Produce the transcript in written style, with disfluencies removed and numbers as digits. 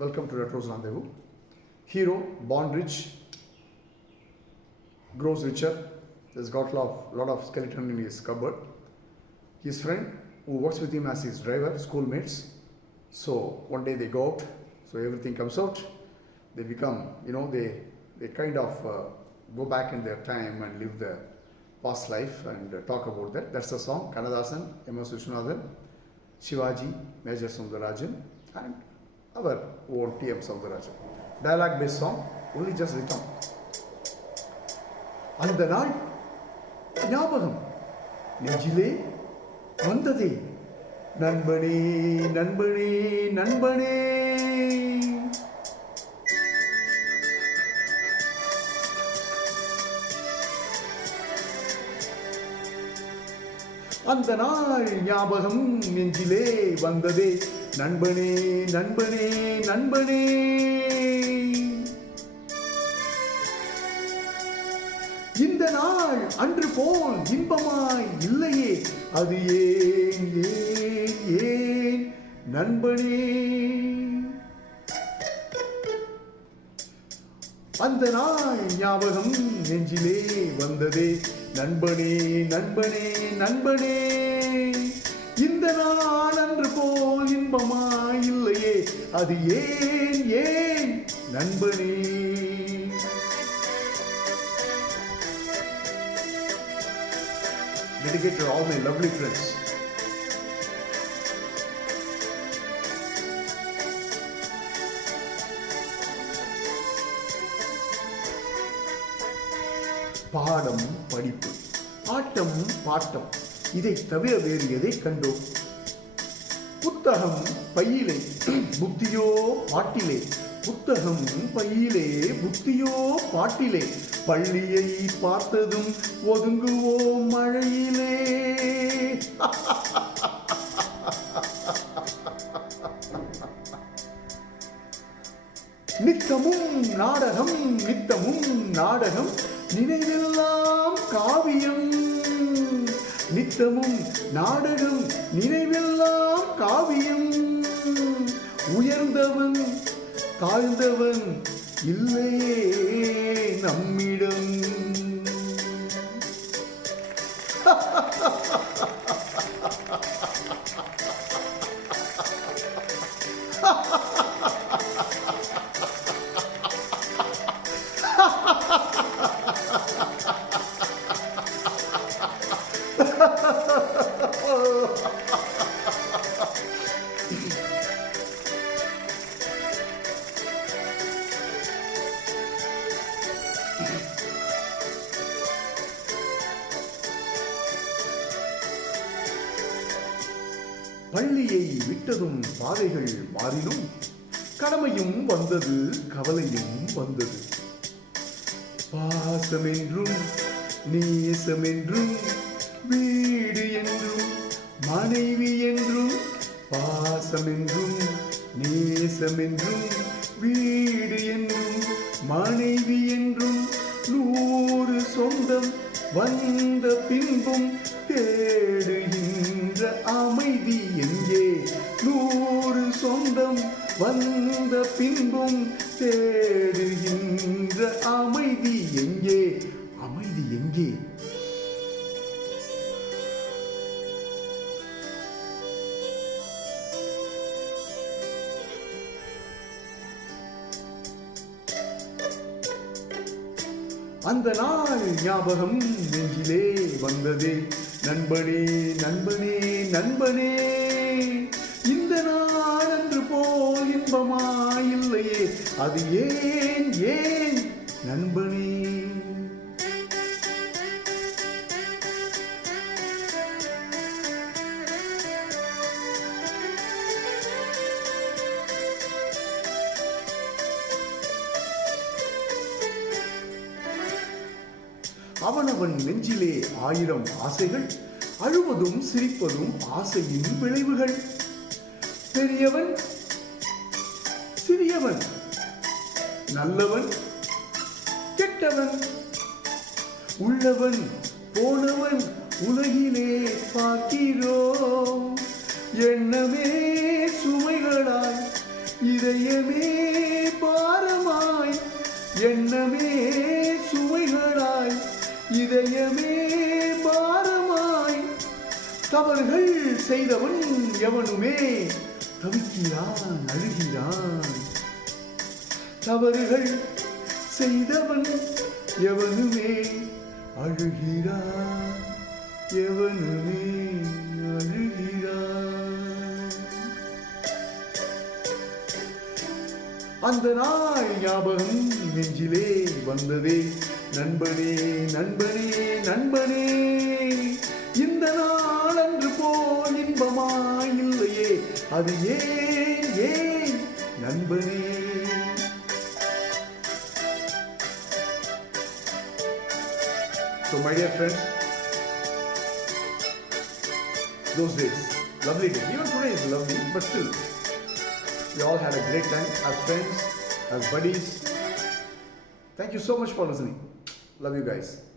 Welcome to Retro's Rendezvous. Hero, born rich, grows richer. He's got a lot of skeleton in his cupboard. His friend, who works with him as his driver, schoolmates. So one day they go out. So everything comes out. They become, they kind of go back in their time and live their past life and talk about that. That's the song. Kannadasan, M.S. Vishwanathan, Shivaji, Major Sundarajan, and our own T.M. Soundarajan. Dialogue based song, only just written. அந்த நாள் ஞாபகம் நெஞ்சிலே வந்ததே நண்பனே நண்பனே நண்பனே. அந்த நாள் ஞாபகம் நெஞ்சிலே வந்ததே நண்பனே நண்பனே நண்பனே. இந்த நாள் அன்று போல் இன்பமாய் இல்லையே, அது ஏன் ஏன் ஏன் நண்பனே. அந்த நாள் ஞாபகம் நெஞ்சிலே வந்ததே நண்பனே நண்பனே நண்பனே. இந்த நாள் அன்று போல் இன்பமாய் இல்லையே, அது ஏன் ஏன் நண்பனே. Dedicated to all my lovely friends. பாடம் படிப்பு, ஆட்டம் பாட்டம், இதை தவிர வேறு எதை கண்டோம்? புத்தகம் பையிலே புத்தியோ பாட்டிலே, புத்தகம் பையிலே புத்தியோ பாட்டிலே, பள்ளியை பார்த்ததும் ஒதுங்குவோம் மழையிலே. நித்தமும் நாடகம் நித்தமும் நாடகம், நினைவெல்லாம் காவியம். நித்தமும் நாடகம் நினைவெல்லாம் காவியம். உயர்ந்தவன் தாழ்ந்தவன் இல்லையே நம்மிடம். பள்ளியை விட்டதும் பாதைகள் மாறினும், கடமையும் வந்தது கவலையும் வந்தது. பாசமென்றும் நேசமென்றும் வீடு என்றும் மனைவி என்றும், பாசமென்றும் நேசமென்றும் வீடு என்றும் மனைவி என்றும், 100 சொந்தம் வந்த பின்பும் தேடுகின்ற அமைதி எங்கே? 100 சொந்தம் வந்த பின்பும் தேடுகின்ற அமைதி எங்கே? அமைதி எங்கே? அந்த நாள் ஞாபகம் நெஞ்சிலே வந்ததே நண்பனே நண்பனே நண்பனே. இந்த நாள் அன்று போல் இன்பமாயில்லையே, அது ஏன் ஏன் நண்பனே. அவனவன் நெஞ்சிலே 1000 ஆசைகள், அழுவதும் சிரிப்பதும் ஆசையின் விளைவுகள். பெரியவன் சிறியவன், நல்லவன் கெட்டவன், உள்ளவன் போனவன் உலகிலே பார்க்கிறோம். எண்ணமே சுமைகளாய் இதயமே பாரமாய் எண்ணமே சுமைகளாய் இதயமே பாரமாய் தவறுகள் செய்தவன் எவனுமே தவிக்கிறான் அழுகிறான் தவறுகள் செய்தவன் எவனுமே அழுகிறான் எவனுமே அழுகிறான் அந்த நாள் ஞாபகம் நெஞ்சிலே வந்ததே நண்பனே நண்பனே நண்பனே இந்த நாள் அன்று போல் இன்பமாயில்லையே அது ஏன் நண்பனே So my dear friends, those days, lovely days. Even today is lovely, but still, we all had a great time as friends, as buddies. Thank you so much for listening. Love you guys.